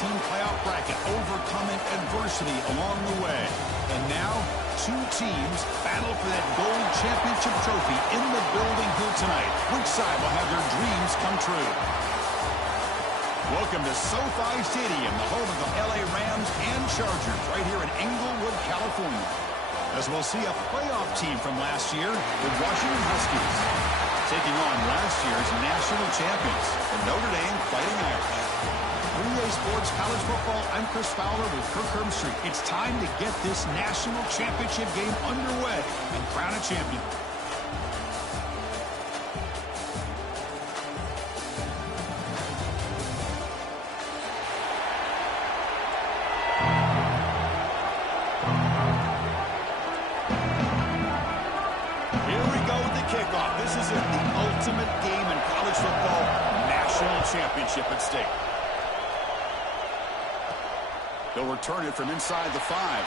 16 playoff bracket, overcoming adversity along the way. And now, two teams battle for that gold championship trophy in the building here tonight. Which side will have their dreams come true? Welcome to SoFi Stadium, the home of the LA Rams and Chargers, right here in Inglewood, California. As we'll see a playoff team from last year, the Washington Huskies, taking on last year's national champions, the Notre Dame Fighting Irish. 3A Sports College Football, I'm Chris Fowler with Kirk Herbstreit. It's time to get this national championship game underway and crown a champion. Championship at stake. They'll return it from inside the 5.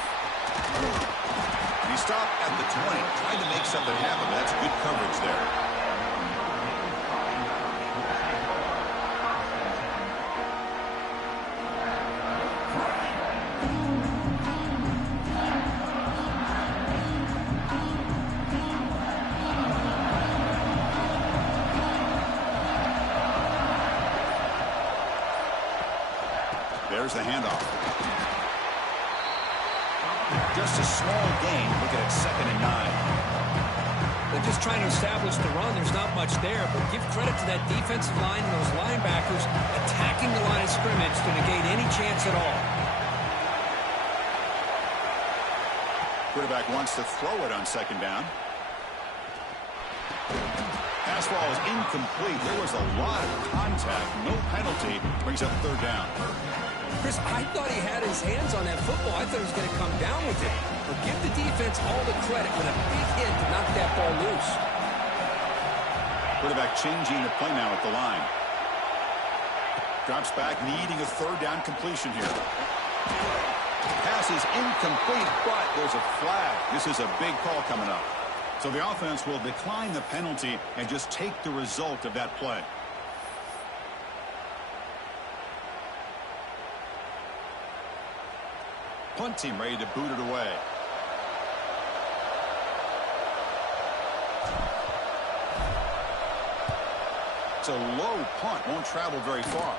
He stopped at the 20, trying to make something happen, but that's good coverage there. There's the handoff. Just a small gain. Look at it, 2nd and 9. They're just trying to establish the run. There's not much there, but give credit to that defensive line and those linebackers attacking the line of scrimmage to negate any chance at all. Quarterback wants to throw it on 2nd down. Pass ball is incomplete. There was a lot of contact. No penalty. Brings up 3rd down. Chris, I thought he had his hands on that football. I thought he was going to come down with it. But give the defense all the credit with a big hit to knock that ball loose. Quarterback changing the play now at the line. Drops back, needing a 3rd down completion here. Pass is incomplete, but there's a flag. This is a big call coming up. So the offense will decline the penalty and just take the result of that play. Punt team ready to boot it away. It's a low punt, won't travel very far.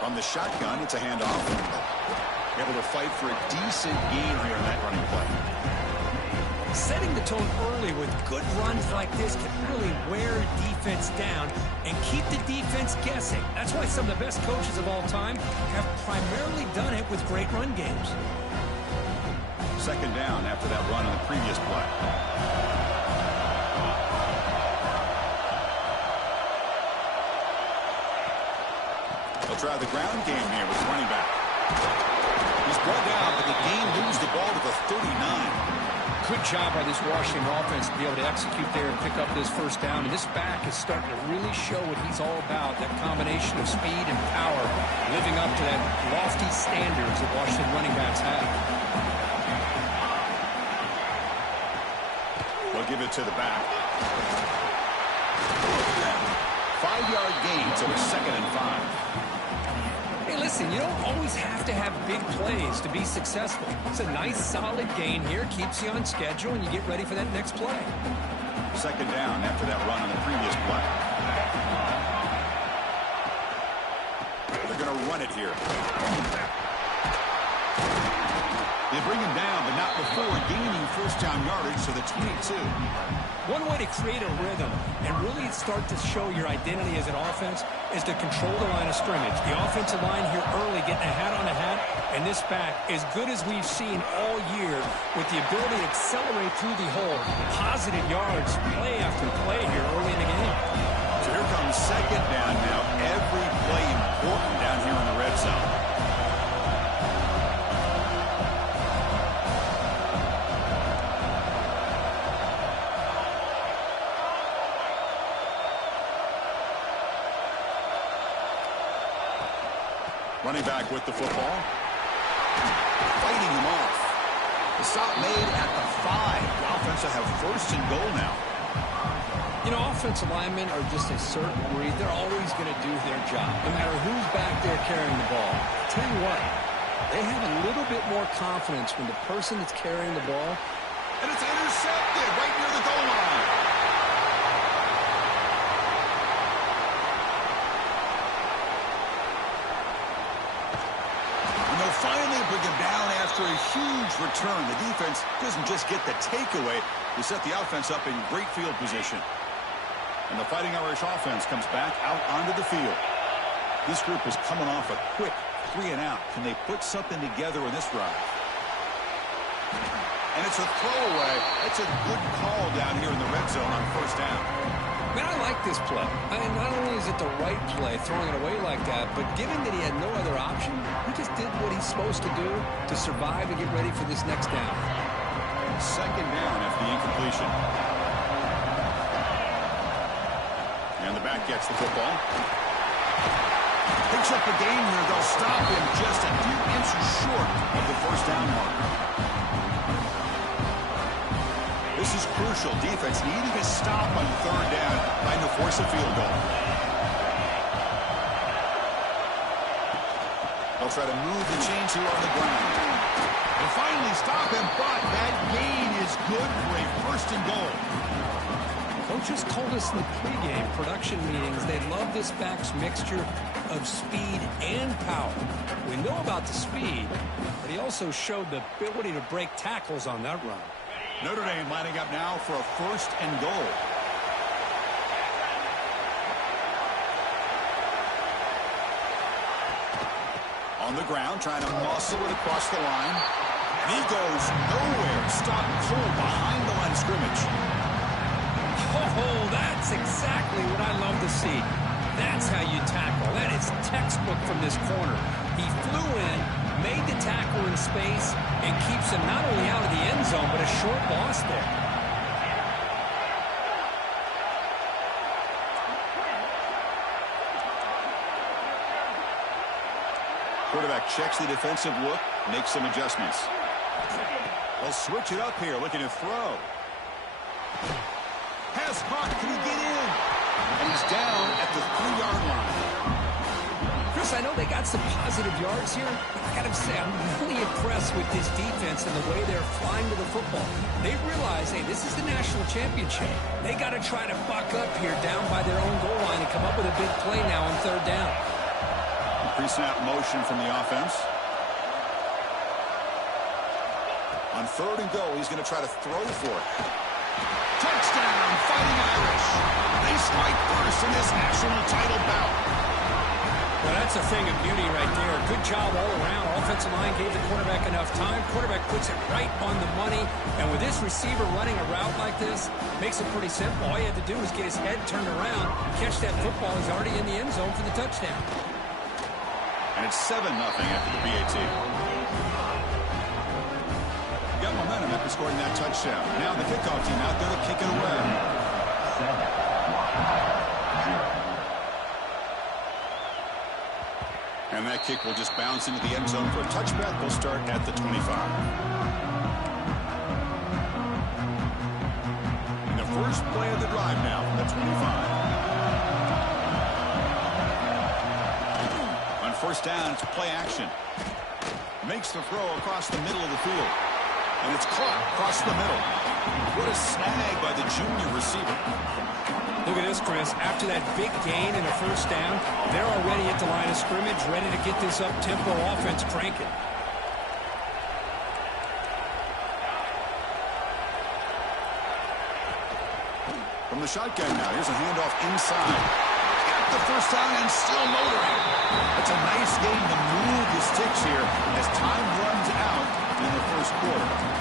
From the shotgun, it's a handoff. Able to fight for a decent gain here in that running play. Setting the tone early with good runs like this can really wear defense down and keep the defense guessing. That's why some of the best coaches of all time have primarily done it with great run games. 2nd down after that run on the previous play. They'll try the ground game here with the running back. He's brought down, but the game moves the ball to the 39. Good job by this Washington offense to be able to execute there and pick up this 1st down. And this back is starting to really show what he's all about, that combination of speed and power, living up to that lofty standards that Washington running backs have. They'll give it to the back. 5-yard gain, so it's 2nd and 5. Hey, listen, you don't always have to have big plays to be successful. It's a nice, solid gain here. Keeps you on schedule, and you get ready for that next play. 2nd down after that run on the previous play. They're going to run it here. They bring him down, but not before gaining 1st down yardage to the 22. One way to create a rhythm and really start to show your identity as an offense is to control the line of scrimmage. The offensive line here early getting a hat on a hat, and this back, as good as we've seen all year, with the ability to accelerate through the hole. Positive yards, play after play here early in the game. So here comes 2nd down now. Every play important down here in the red zone. Running back with the football. Fighting him off. The stop made at the 5. The offense will have first and goal now. You know, offensive linemen are just a certain breed. They're always going to do their job, no matter who's back there carrying the ball. I'll tell you what, they have a little bit more confidence when the person that's carrying the ball. And it's intercepted right near the goal line. And they'll finally bring him down after a huge return. The defense doesn't just get the takeaway. They set the offense up in great field position. And the Fighting Irish offense comes back out onto the field. This group is coming off a quick 3-and-out. Can they put something together in this drive? And it's a throwaway. That's a good call down here in the red zone on first down. Man, I like this play. I mean, not only is it the right play, throwing it away like that, but given that he had no other option, he just did what he's supposed to do to survive and get ready for this next down. Second down after the incompletion. And the back gets the football. Picks up a gain here. They'll stop him just a few inches short of the first down mark. This is crucial. Defense needing a stop on third down, trying to force a field goal. They'll try to move the chains here on the ground. And finally stop him, but that gain is good for a first and goal. Coaches told us in the pregame production meetings they love this back's mixture of speed and power. We know about the speed, but he also showed the ability to break tackles on that run. Notre Dame lining up now for a first and goal. On the ground, trying to muscle it across the line. And he goes nowhere. Stopped cold behind the line of scrimmage. Oh, that's exactly what I love to see. That's how you tackle. That is textbook from this corner. He flew in, made the tackle in space, and keeps him not only out of the end zone, but a short loss there. Quarterback checks the defensive look, makes some adjustments. They'll switch it up here, looking to throw. Pass caught, can he get in? And he's down at the 3-yard line. Chris, I know they got some positive yards here, but I got to say, I'm really impressed with this defense and the way they're flying to the football. They realize, hey, this is the national championship. They got to try to buck up here down by their own goal line and come up with a big play now on third down. Pre-snap motion from the offense. On third and goal, he's going to try to throw for it. Touchdown, Fighting Irish. They strike first in this national title bout. Well, that's a thing of beauty right there. Good job all around. Offensive line gave the quarterback enough time. Quarterback puts it right on the money. And with this receiver running a route like this, makes it pretty simple. All you had to do was get his head turned around, catch that football. He's already in the end zone for the touchdown. And it's 7-0 after the BAT. Got momentum after scoring that touchdown. Now the kickoff team out there to kick it away. And that kick will just bounce into the end zone for a touchback. They'll start at the 25. And the first play of the drive now from the 25. On first down, it's play action. Makes the throw across the middle of the field. And it's caught across the middle. What a snag by the junior receiver. Look at this, Chris. After that big gain in the first down, they're already at the line of scrimmage, ready to get this up-tempo offense cranking. From the shotgun now, here's a handoff inside. Got the first down and still motoring. That's a nice game to move the sticks here as time runs out in the first quarter.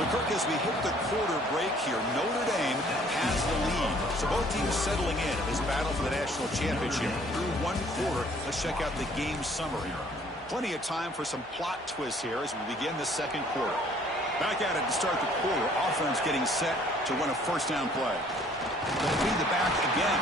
So, Kirk, as we hit the quarter break here, Notre Dame has the lead. So both teams settling in this battle for the national championship. Through one quarter, let's check out the game summary. Plenty of time for some plot twists here as we begin the second quarter. Back at it to start the quarter. Offense getting set to run a first down play. They'll be the back again.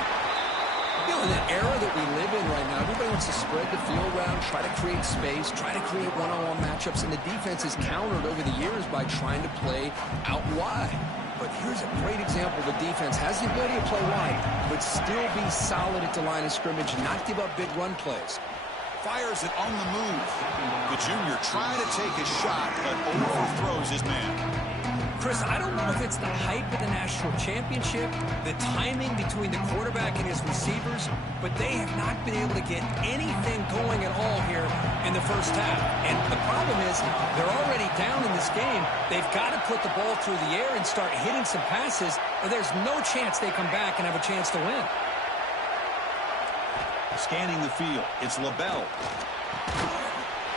You know, in the era that we live in right now, everybody wants to spread the field around, try to create space, try to create one-on-one matchups, and the defense is countered over the years by trying to play out wide. But here's a great example. The defense has the ability to play wide, but still be solid at the line of scrimmage, not give up big run plays. Fires it on the move. The junior trying to take a shot, but overthrows his man. Chris, I don't know if it's the hype of the national championship, the timing between the quarterback and his receivers, but they have not been able to get anything going at all here in the first half. And the problem is they're already down in this game. They've got to put the ball through the air and start hitting some passes, or there's no chance they come back and have a chance to win. Scanning the field, it's LaBelle.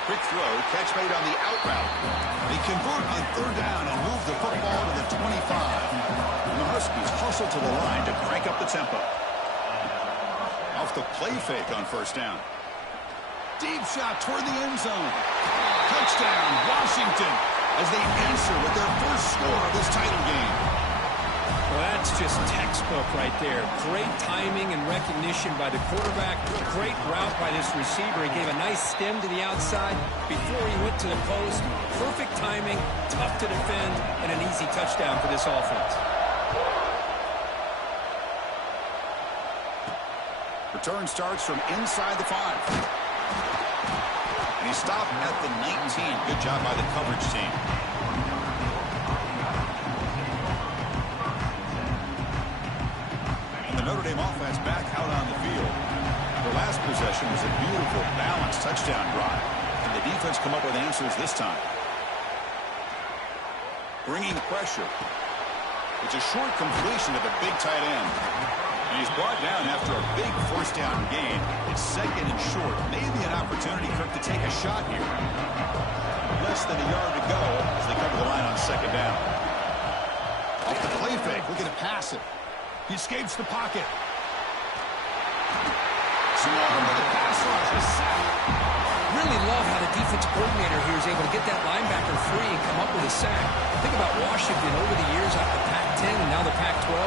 Quick throw, catch made on the out route. They convert on third down and move the football to the 25. And the Huskies hustle to the line to crank up the tempo. Off the play fake on first down. Deep shot toward the end zone. Touchdown, Washington, as they answer with their first score of this title game. Well, that's just textbook right there. Great timing and recognition by the quarterback. Great route by this receiver. He gave a nice stem to the outside before he went to the post. Perfect timing, tough to defend, and an easy touchdown for this offense. Return starts from inside the 5. And he stopped at the 19. Good job by the coverage team. The Notre Dame offense back out on the field. Their last possession was a beautiful, balanced touchdown drive. And the defense come up with answers this time. Bringing pressure. It's a short completion of a big tight end. And he's brought down after a big first down gain. It's second and short. Maybe an opportunity, Kirk, to take a shot here. Less than a yard to go as they cover the line on second down. Off the play fake, looking to pass it. He escapes the pocket. Small with the pass rush is sacked. Really love how the defense coordinator here is able to get that linebacker free and come up with a sack. Think about Washington over the years out the Pac-10 and now the Pac-12.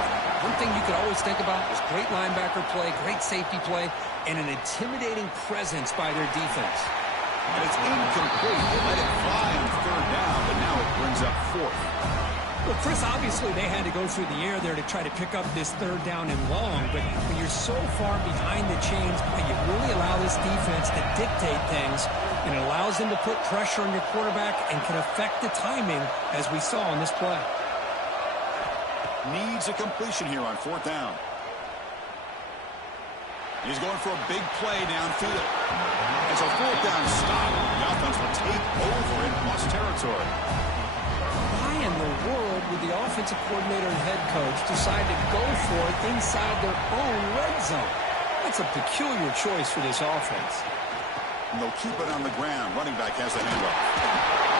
One thing you could always think about is great linebacker play, great safety play, and an intimidating presence by their defense. And it's incomplete. They let it fly on third down, but now it brings up fourth. Well, Chris, obviously they had to go through the air there to try to pick up this third down and long, but when you're so far behind the chains, you really allow this defense to dictate things, and it allows them to put pressure on your quarterback and can affect the timing, as we saw on this play. Needs a completion here on fourth down. He's going for a big play downfield. It's a fourth down stop. The offense will take over in plus territory. Why in the world would the offensive coordinator and head coach decide to go for it inside their own red zone? That's a peculiar choice for this offense. And they'll keep it on the ground. Running back has the handoff.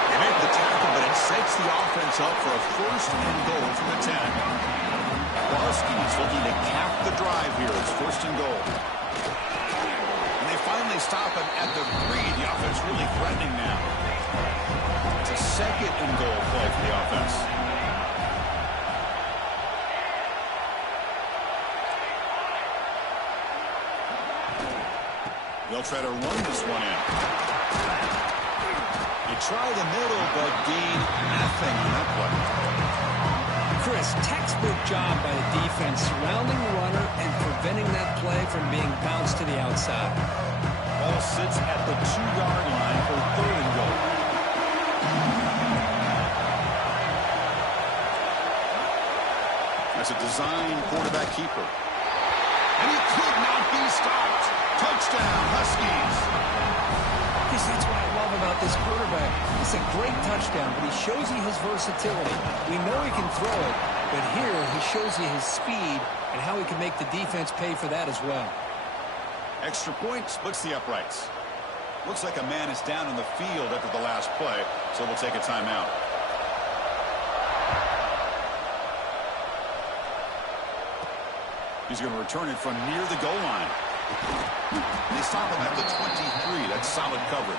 They make the tackle, but it sets the offense up for a first and goal from the 10. The Huskies looking to cap the drive here. It's first and goal. And they finally stop him at the 3. The offense really threatening now. It's a second and goal play for the offense. They'll try to run this one in. They try the middle, but gain nothing on that play. Chris, textbook job by the defense surrounding the runner and preventing that play from being bounced to the outside. Ball sits at the 2-yard line for third and goal. That's a design quarterback keeper. And he could not be stopped. Touchdown, Huskies. Chris, that's what I love about this quarterback. It's a great touchdown, but he shows you his versatility. We know he can throw it, but here he shows you his speed and how he can make the defense pay for that as well. Extra point splits the uprights. Looks like a man is down in the field after the last play, so we'll take a timeout. He's going to return it from near the goal line. They stop him at the 23. That's solid coverage.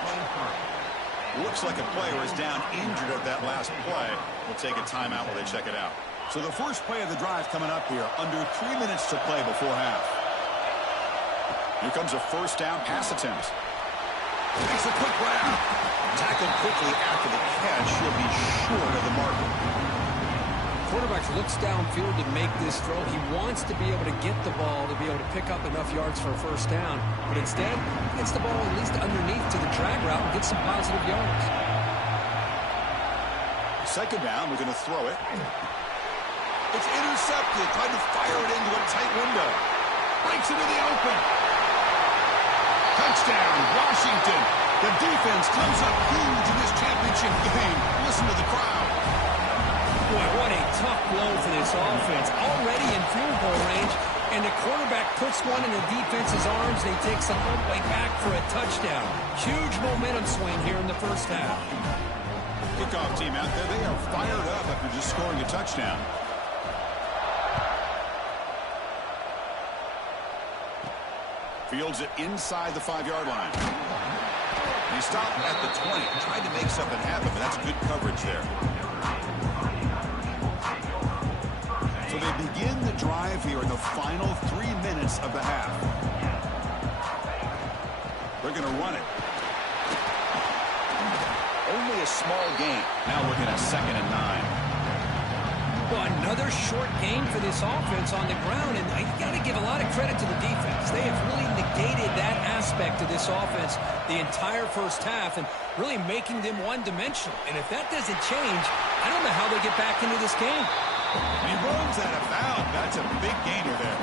Looks like a player is down injured at that last play. We'll take a timeout while they check it out. So the first play of the drive coming up here. Under 3 minutes to play before half. Here comes a first down pass attempt. Makes a quick grab. Tackled quickly after the catch. He'll be short of the marker. Quarterback looks downfield to make this throw. He wants to be able to get the ball to be able to pick up enough yards for a first down. But instead, he gets the ball at least underneath to the drag route and gets some positive yards. Second down, we're going to throw it. It's intercepted. Tried to fire it into a tight window. Breaks into the open. Touchdown, Washington. The defense comes up huge in this championship game. Listen to the crowd. Boy, what a tough blow for this offense. Already in field goal range, and the quarterback puts one in the defense's arms, and he takes them all the way back for a touchdown. Huge momentum swing here in the first half. Kickoff team out there, they are fired up after just scoring a touchdown. Fields it inside the 5-yard line. He stopped at the 20, tried to make something happen, but that's good coverage there. So they begin the drive here in the final 3 minutes of the half. They're going to run it. Only a small gain. Now looking at 2nd and 9. Well, another short game for this offense on the ground, and you got to give a lot of credit to the defense. They have really negated that aspect of this offense the entire first half and really making them one-dimensional. And if that doesn't change, I don't know how they get back into this game. He runs out of bounds. That's a big gainer there.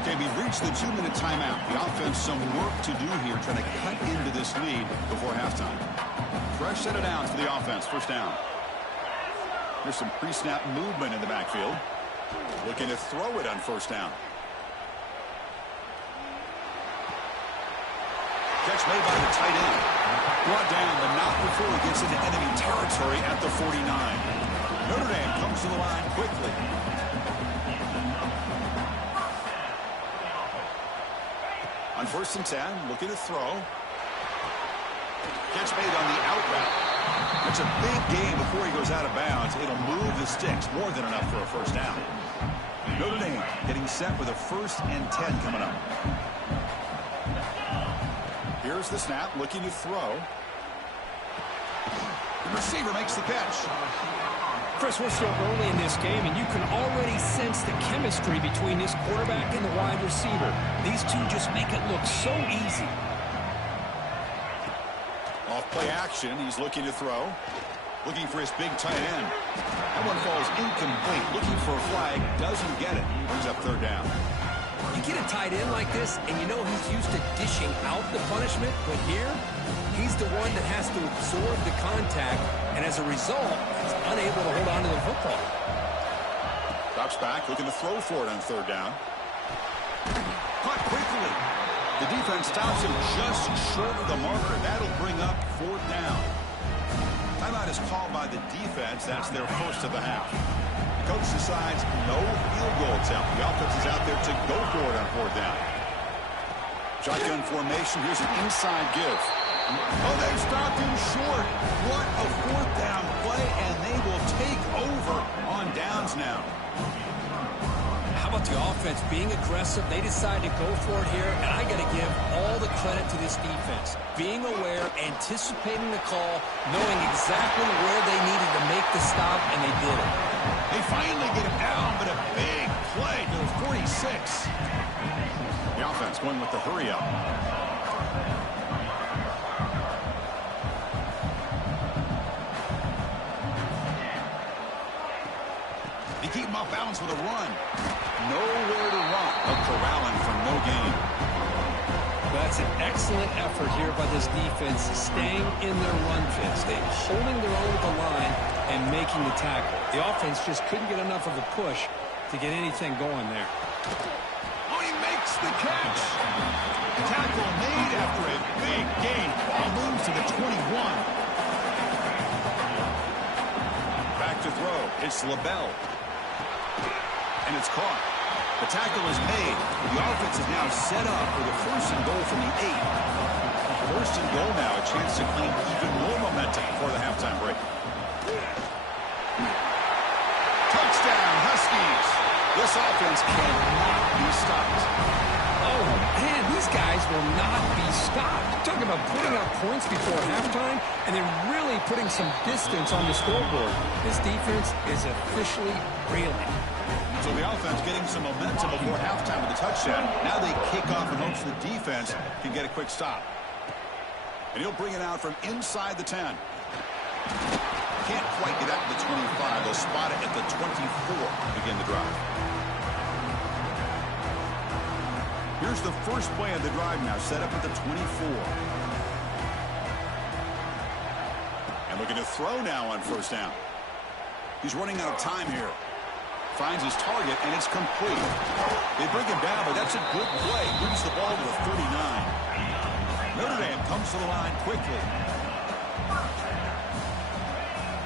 Okay, we've reached the 2-minute timeout. The offense some work to do here trying to cut into this lead before halftime. Fresh set of downs for the offense. First down. There's some pre-snap movement in the backfield. Looking to throw it on first down. Catch made by the tight end. Brought down, but not before he gets into enemy territory at the 49. Notre Dame comes to the line quickly. On 1st and 10, looking to throw. Catch made on the out route. That's a big gain before he goes out of bounds. It'll move the sticks, more than enough for a first down. Notre Dame getting set with a 1st and 10 coming up. Here's the snap, looking to throw. The receiver makes the catch. Chris, we're still early in this game, and you can already sense the chemistry between this quarterback and the wide receiver. These two just make it look so easy. Off play action, he's looking to throw. Looking for his big tight end. That one falls incomplete. Looking for a flag, doesn't get it. Brings up 3rd down. You get a tight end like this, and you know he's used to dishing out the punishment, but here, he's the one that has to absorb the contact, and as a result, he's unable to hold on to the football. Drops back, looking to throw for it on 3rd down. Caught quickly. The defense stops him just short of the marker. That'll bring up 4th down. Timeout is called by the defense. That's their first of the half. The coach decides no field goal attempt. The offense is out there to go for it on 4th down. Shotgun formation. Here's an inside give. Oh, they stopped him short. What a 4th down play, and they will take over on downs now. How about the offense being aggressive? They decide to go for it here, and I got to give all the credit to this defense. Being aware, anticipating the call, knowing exactly where they needed to make the stop, and they did it. They finally get him down, but a big play to the 46. The offense going with the hurry up. They keep him off balance with a run. Nowhere to run. A corralling from no gain. That's an excellent effort here by this defense, staying in their run fit, staying holding their own at the line and making the tackle. The offense just couldn't get enough of a push to get anything going there. Oh, he makes the catch. Tackle made after a big gain. Ball moves to the 21. Back to throw. It's LaBelle. And it's caught. The tackle is made. The offense is now set up for the 1st and goal from the 8. 1st and goal now, a chance to claim even more momentum before the halftime break. Touchdown, Huskies. This offense cannot be stopped. Oh, man, he these guys will not be stopped. Talking about putting up points before halftime and then really putting some distance on the scoreboard. This defense is officially reeling. So the offense getting some momentum before halftime with the touchdown. Now they kick off in hopes the defense can get a quick stop. And he'll bring it out from inside the 10. Can't quite get out to the 25. They'll spot it at the 24 to begin the drive. Here's the first play of the drive now, set up at the 24. And looking to throw now on first down. He's running out of time here. Finds his target, and it's complete. They bring him down, but that's a good play. Moves the ball to the 39. Notre Dame comes to the line quickly.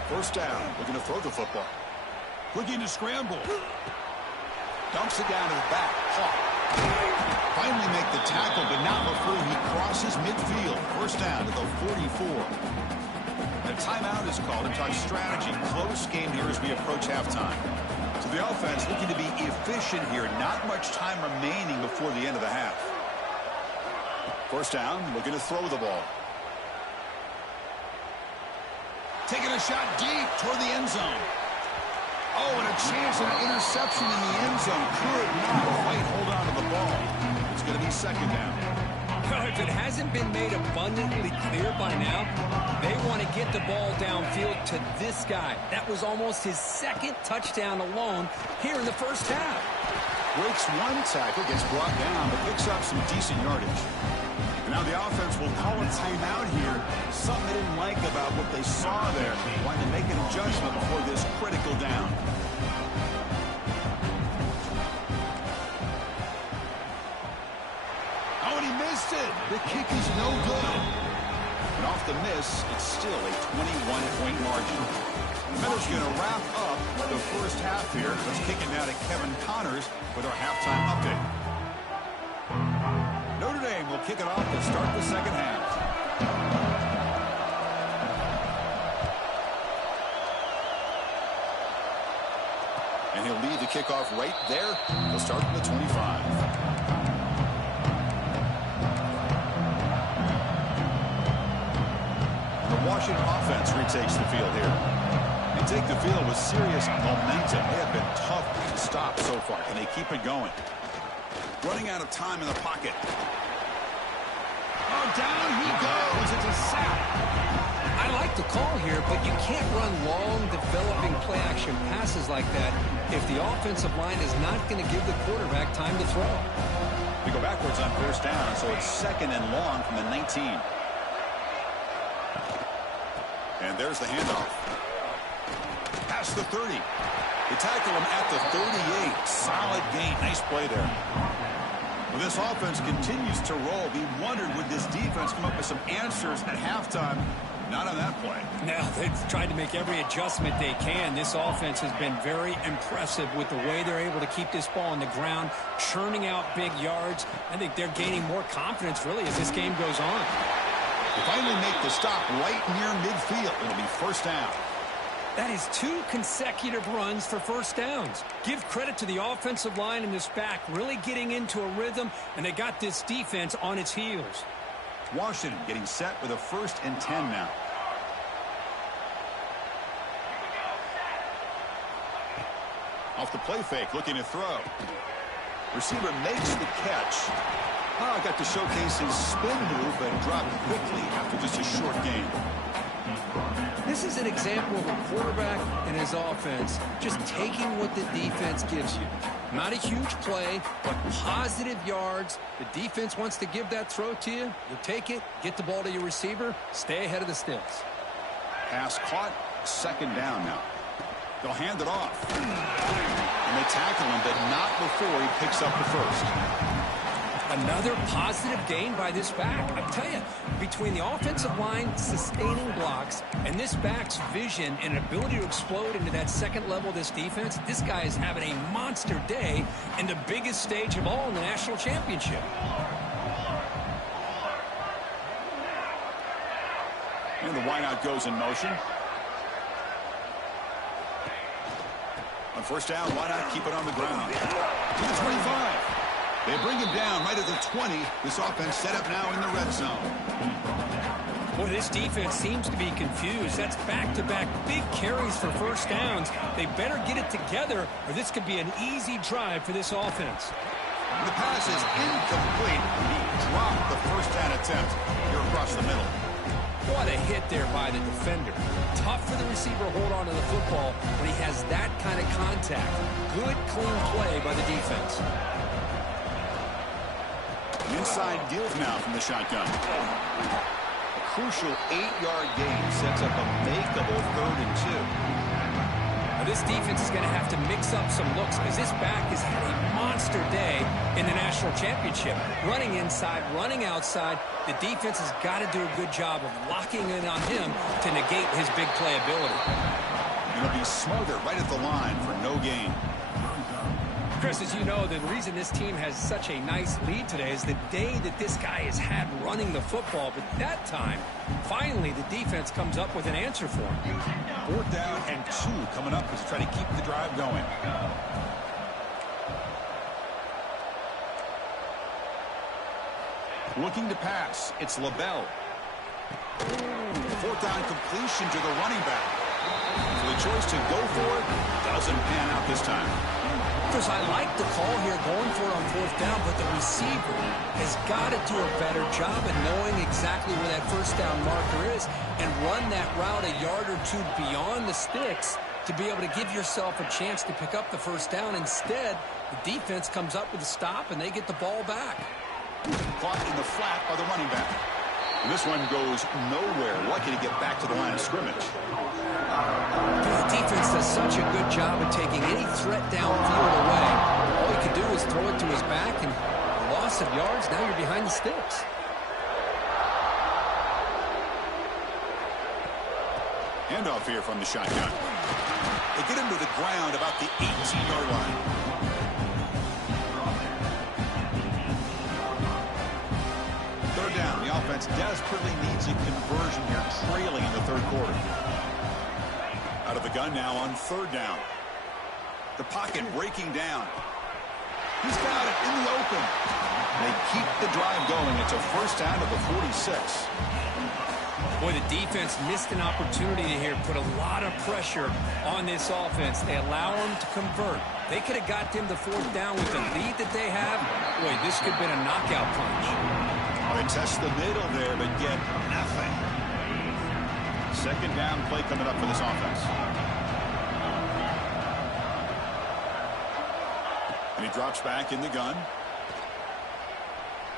First down, looking to throw the football. Looking to scramble. Dumps it down to the back. Caught. Finally make the tackle, but not before he crosses midfield. First down to the 44. A timeout is called to talk strategy. Close game here as we approach halftime. So the offense looking to be efficient here. Not much time remaining before the end of the half. First down, looking to throw the ball. Taking a shot deep toward the end zone. Oh, and a chance at an interception in the end zone. Could not quite hold on to the ball. It's going to be second down. Well, if it hasn't been made abundantly clear by now, they want to get the ball downfield to this guy. That was almost his second touchdown alone here in the first half. Breaks one tackle, gets brought down, but picks up some decent yardage. And now the offense will call a timeout here. Something they didn't like about what they saw there. Wanting to make an adjustment before this critical down. Oh, and he missed it. The kick is no good. And off the miss, it's still a 21-point margin. Miller's going to wrap up the first half here. Let's kick it now to Kevin Connors with our halftime update. Notre Dame will kick it off to start the second half. And he'll lead the kickoff right there. He'll start at the 25. The Washington offense retakes the field here. They take the field with serious momentum. They have been tough to stop so far. Can they keep it going? Running out of time in the pocket. Oh, down he goes. It's a sack. I like the call here, but you can't run long, developing play-action passes like that if the offensive line is not going to give the quarterback time to throw. We go backwards on first down, so it's second and long from the 19. And there's the handoff. Past the 30. They tackle him at the 38. Solid gain. Nice play there. Well, this offense continues to roll. We wondered, would this defense come up with some answers at halftime? Not on that play. Now, they've tried to make every adjustment they can. This offense has been very impressive with the way they're able to keep this ball on the ground, churning out big yards. I think they're gaining more confidence, really, as this game goes on. They finally make the stop right near midfield. It'll be first down. That is 2 consecutive runs for first downs. Give credit to the offensive line in this back, really getting into a rhythm, and they got this defense on its heels. Washington getting set with a 1st and 10 now. Off the play fake, looking to throw. Receiver makes the catch. Oh, got to showcase his spin move, but dropped quickly after just a short gain. This is an example of a quarterback and his offense just taking what the defense gives you. Not a huge play, but positive yards. The defense wants to give that throw to you. You take it, get the ball to your receiver, stay ahead of the sticks. Pass caught, second down now. They'll hand it off. And they tackle him, but not before he picks up the first. Another positive gain by this back. I tell you, between the offensive line sustaining blocks and this back's vision and ability to explode into that second level of this defense, this guy is having a monster day in the biggest stage of all in the national championship. And the wideout goes in motion. On first down, why not keep it on the ground? To the 25. They bring him down right at the 20. This offense set up now in the red zone. Boy, this defense seems to be confused. That's back-to-back big carries for first downs. They better get it together, or this could be an easy drive for this offense. The pass is incomplete. He dropped the first down attempt here across the middle. What a hit there by the defender. Tough for the receiver to hold on to the football when he has that kind of contact. Good, clean play by the defense. An inside give now from the shotgun. A crucial 8-yard gain sets up a makeable 3rd and 2. Now this defense is going to have to mix up some looks because this back has had a monster day in the national championship. Running inside, running outside. The defense has got to do a good job of locking in on him to negate his big play ability. It'll be smothered right at the line for no gain. Chris, as you know, the reason this team has such a nice lead today is the day that this guy has had running the football. But that time, finally, the defense comes up with an answer for him. 4th down and 2 coming up as they try to keep the drive going. Looking to pass, it's LaBelle. 4th down completion to the running back. So the choice to go for it doesn't pan out this time. Chris, I like the call here going for it on 4th down, but the receiver has got to do a better job of knowing exactly where that first down marker is and run that route a yard or 2 beyond the sticks to be able to give yourself a chance to pick up the first down. Instead, the defense comes up with a stop and they get the ball back. Caught in the flat by the running back. And this one goes nowhere. Lucky to get back to the line of scrimmage. The defense does such a good job of taking any threat downfield away. All he can do is throw it to his back, and a loss of yards, now you're behind the sticks. Handoff here from the shotgun. They get him to the ground about the 18-yard line. Third down. The offense desperately needs a conversion here, trailing in the 3rd quarter. Out of the gun now on 3rd down. The pocket breaking down. He's got it in the open. They keep the drive going. It's a first down to the 46. Boy, the defense missed an opportunity here, put a lot of pressure on this offense. They allow them to convert. They could have got them the 4th down with the lead that they have. Boy, this could have been a knockout punch. They test the middle there, but get nothing. 2nd down play coming up for this offense. And he drops back in the gun.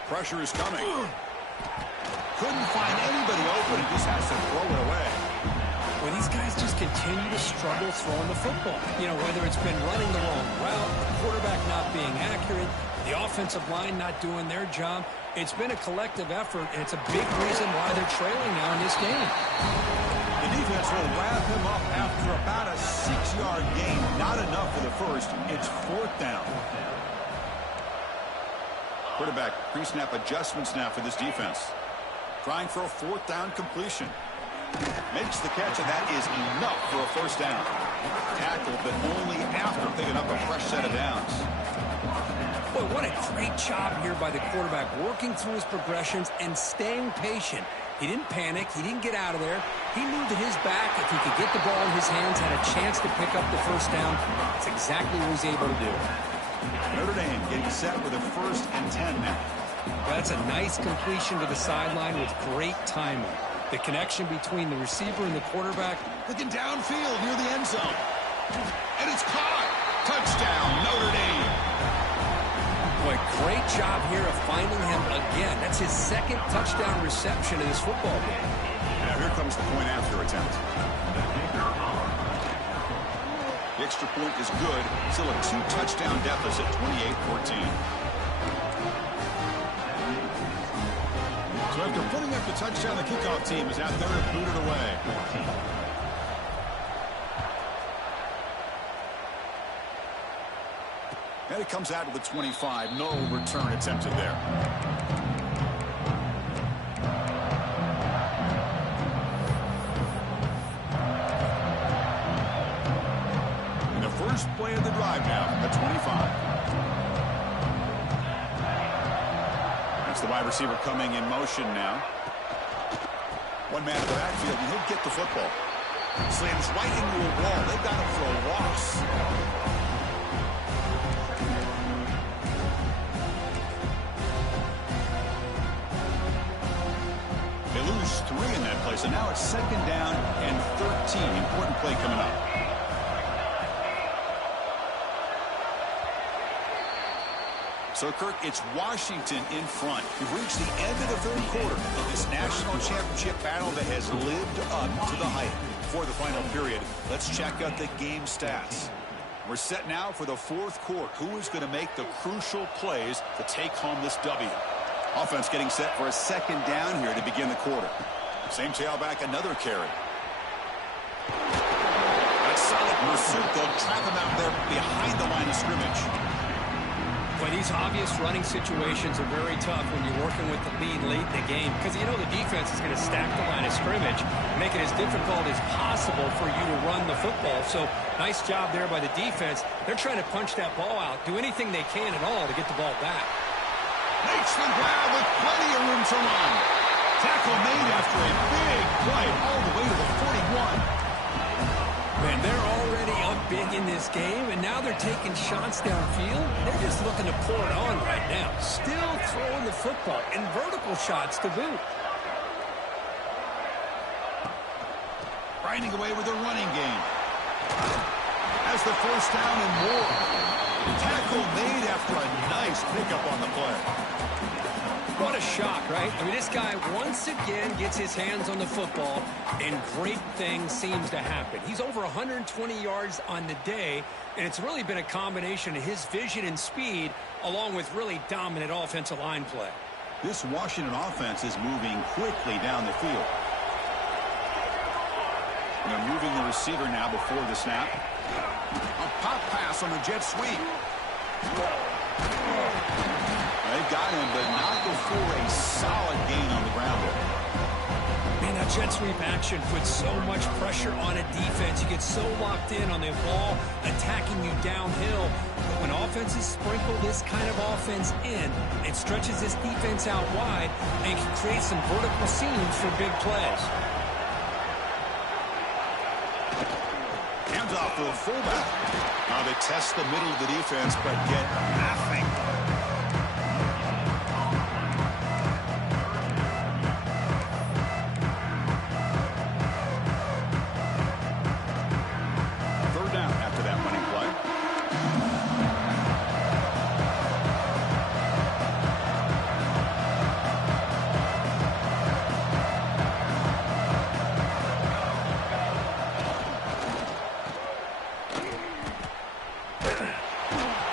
Pressure is coming. Couldn't find anybody open. He just has to throw it away. Well, these guys just continue to struggle throwing the football. You know, whether it's been running the wrong route, the quarterback not being accurate, the offensive line not doing their job. It's been a collective effort, and it's a big reason why they're trailing now in this game. The defense will wrap him up after about a 6-yard gain. Not enough for the first. It's 4th down. Quarterback pre-snap adjustments now for this defense. Trying for a 4th down completion. Makes the catch, and that is enough for a first down. Tackled, but only after picking up a fresh set of downs. Boy, what a great job here by the quarterback, working through his progressions and staying patient. He didn't panic. He didn't get out of there. He knew that his back, if he could get the ball in his hands, had a chance to pick up the first down. That's exactly what he was able to do. Notre Dame getting set with a 1st and 10 now. Well, that's a nice completion to the sideline with great timing. The connection between the receiver and the quarterback. Looking downfield near the end zone. And it's caught. Touchdown, Notre Dame. Boy, great job here of finding him again. That's his 2nd touchdown reception in this football game. Now here comes the point after attempt. The extra point is good. Still a 2-touchdown deficit, 28-14. So after putting up the touchdown, the kickoff team is out there to boot it away. And it comes out to the 25. No return attempted there. And the first play of the drive now at 25. Watch the wide receiver coming in motion now. One man in the backfield, and he'll get the football. Slams right into a wall. They've got him for a loss. They lose 3 in that play, so now it's 2nd down and 13. Important play coming up. So, Kirk, it's Washington in front. We've reached the end of the 3rd quarter of this national championship battle that has lived up to the hype. Before the final period, let's check out the game stats. We're set now for the 4th quarter. Who is going to make the crucial plays to take home this W? Offense getting set for a 2nd down here to begin the quarter. Same tailback, another carry. That's solid pursuit. They'll trap him out there behind the line of scrimmage. Well, these obvious running situations are very tough when you're working with the lead late in the game because you know the defense is going to stack the line of scrimmage, make it as difficult as possible for you to run the football. So nice job there by the defense. They're trying to punch that ball out, do anything they can at all to get the ball back. Makes the grab with plenty of room to run. Tackle made after a big play all the way to the 41. Man, they're already up big in this game, and now they're taking shots downfield. They're just looking to pour it on right now. Still throwing the football, and vertical shots to boot. Grinding away with a running game. Has the 1st down and more. Tackle made after a nice pickup on the play. What a shock, right? I mean, this guy once again gets his hands on the football, and great things seems to happen. He's over 120 yards on the day, and it's really been a combination of his vision and speed, along with really dominant offensive line play. This Washington offense is moving quickly down the field. And they're moving the receiver now before the snap. A pop pass on the jet sweep. They've got him, but not before a solid gain on the ground there. Man, that jet sweep action puts so much pressure on a defense. You get so locked in on the ball attacking you downhill. But when offenses sprinkle this kind of offense in, it stretches this defense out wide and can create some vertical seams for big plays. Hands off to the fullback. Now they test the middle of the defense, but get nothing.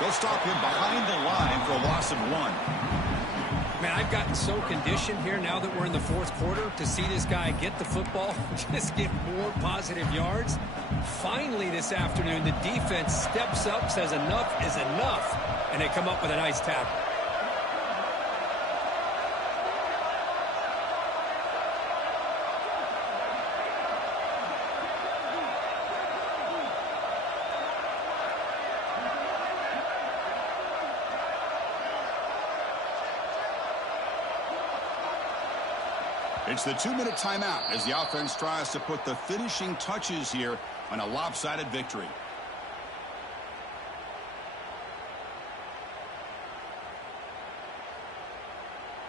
Stop him behind the line for a loss of 1. Man, I've gotten so conditioned here now that we're in the 4th quarter to see this guy get the football, just get more positive yards. Finally this afternoon, the defense steps up, says enough is enough, and they come up with a nice tackle. It's the 2-minute timeout as the offense tries to put the finishing touches here on a lopsided victory.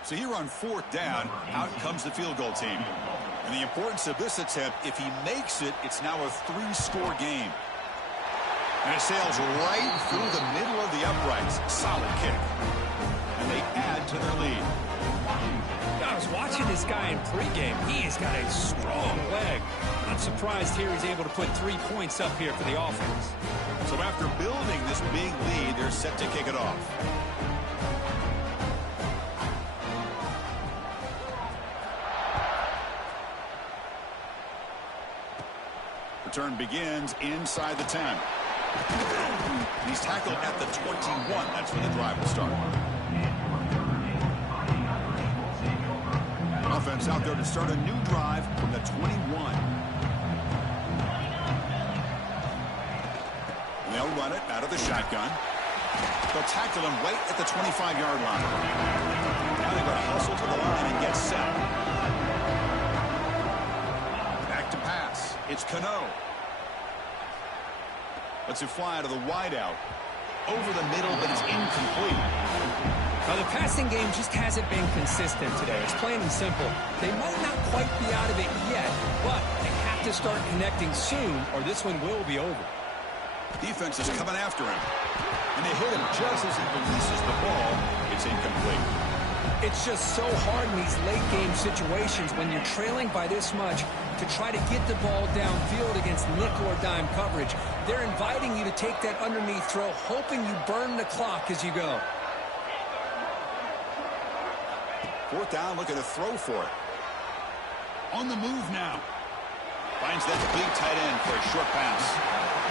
So here on 4th down, out comes the field goal team. And the importance of this attempt, if he makes it, it's now a 3-score game. And it sails right through the middle of the uprights. Solid kick. And they add to their lead. I was watching this guy in pregame. He has got a strong leg. Not surprised here he's able to put 3 points up here for the offense. So after building this big lead, they're set to kick it off. Return begins inside the 10. He's tackled at the 21. That's where the drive will start. Offense out there to start a new drive from the 21. And they'll run it out of the shotgun. They'll tackle him right at the 25-yard line. Now they've got hustle to the line and get set. Back to pass. It's Cano. Lets it fly to the wideout. Over the middle, but it's incomplete. Now, the passing game just hasn't been consistent today. It's plain and simple. They might not quite be out of it yet, but they have to start connecting soon, or this one will be over. Defense is coming after him. And they hit him just as he releases the ball. It's incomplete. It's just so hard in these late-game situations when you're trailing by this much to try to get the ball downfield against nickel or dime coverage. They're inviting you to take that underneath throw, hoping you burn the clock as you go. Fourth down, looking to throw for it. On the move now. Finds that big tight end for a short pass.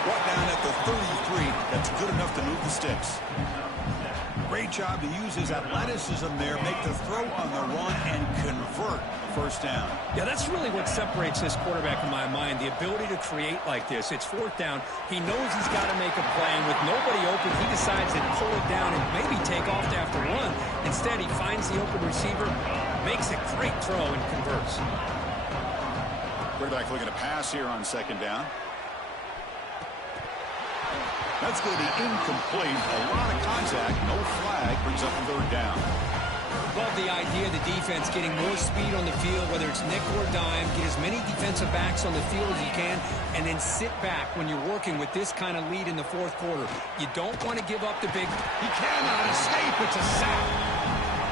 Brought down at the 33. That's good enough to move the sticks. Great job to use his athleticism there, make the throw on the run, and convert the first down. Yeah, that's really what separates this quarterback in my mind, the ability to create like this. It's fourth down. He knows he's got to make a play, and with nobody open, he decides to pull it down and maybe take off after run. Instead, he finds the open receiver, makes a great throw, and converts. Quarterback looking to pass here on second down. That's going to be incomplete. A lot of contact. No flag. Brings up third down. Love the idea of the defense getting more speed on the field, whether it's nickel or dime. Get as many defensive backs on the field as you can, and then sit back when you're working with this kind of lead in the fourth quarter. You don't want to give up the big. He cannot escape. It's a sack.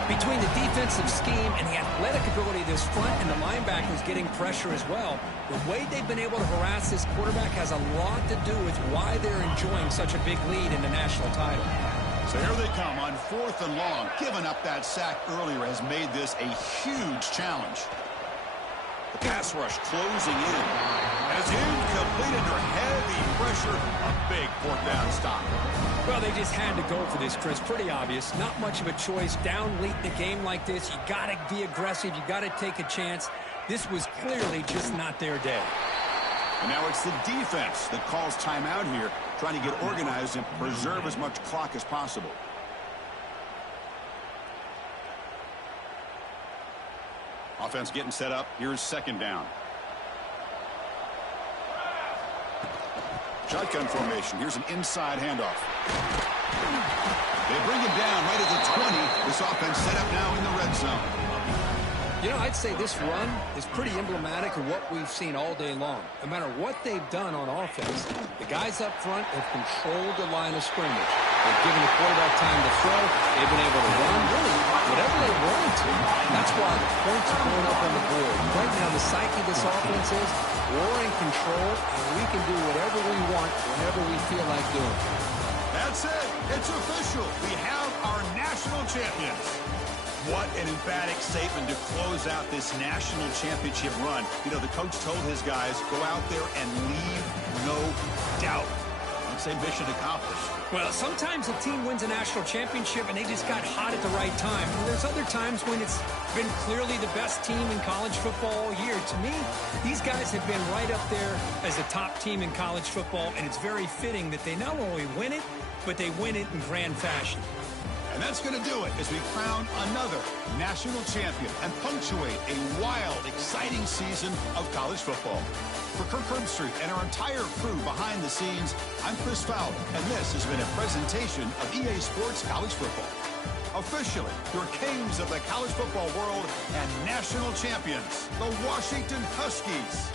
Between the defensive scheme and the athletic ability of this front and the linebackers getting pressure as well, the way they've been able to harass this quarterback has a lot to do with why they're enjoying such a big lead in the national title. So here they come on fourth and long. Giving up that sack earlier has made this a huge challenge. The pass rush closing in. As incomplete under heavy pressure, a big fourth down stop. Well, they just had to go for this, Chris. Pretty obvious. Not much of a choice. Down late in a game like this, you got to be aggressive. You got to take a chance. This was clearly just not their day. And now it's the defense that calls timeout here, trying to get organized and preserve as much clock as possible. Offense getting set up. Here's second down. Shotgun formation. Here's an inside handoff. They bring him down right at the 20. This offense set up now in the red zone. You know, I'd say this run is pretty emblematic of what we've seen all day long. No matter what they've done on offense, the guys up front have controlled the line of scrimmage. They've given the quarterback time to throw. They've been able to run, really, whatever they wanted to. That's why the points are going up on the board. Right now, the psyche of this offense is we're in control, and we can do whatever we want whenever we feel like doing. That's it. It's official. We have our national champions. What an emphatic statement to close out this national championship run. You know, the coach told his guys, go out there and leave no doubt. I'd say mission accomplished. Well, sometimes a team wins a national championship and they just got hot at the right time. And there's other times when it's been clearly the best team in college football all year. To me, these guys have been right up there as the top team in college football, and it's very fitting that they not only win it, but they win it in grand fashion. And that's going to do it as we crown another national champion and punctuate a wild, exciting season of college football. For Kirk Herbstreit and our entire crew behind the scenes, I'm Chris Fowler, and this has been a presentation of EA Sports College Football. Officially, your kings of the college football world and national champions, the Washington Huskies.